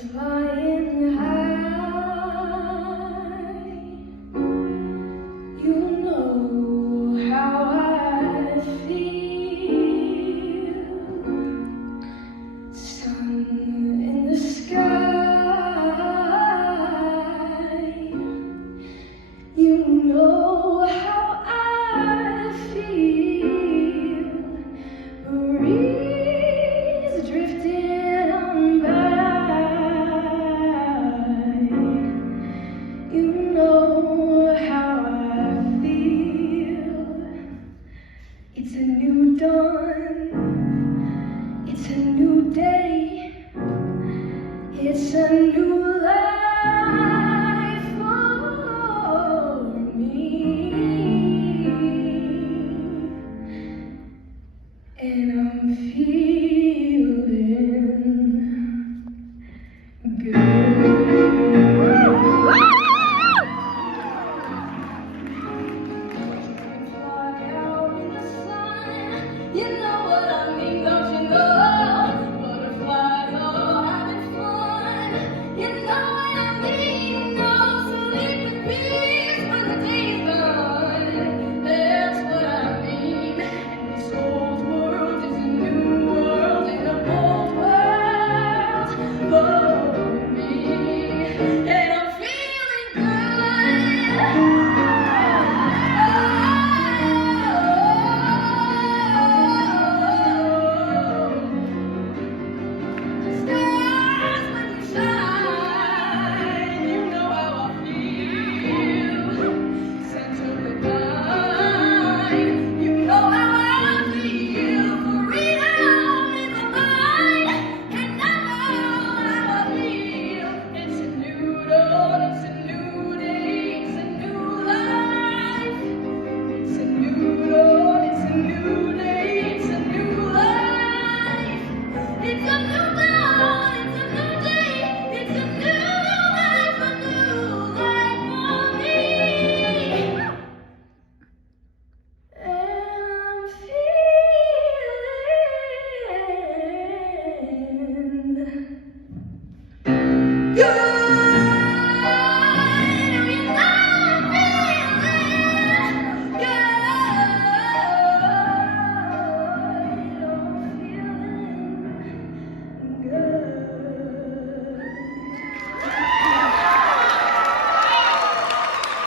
flying high. You know how I feel. Sun in the sky. You know how I feel. Breeze drifting on by. You know how I feel. It's a new dawn. It's a new day. It's a new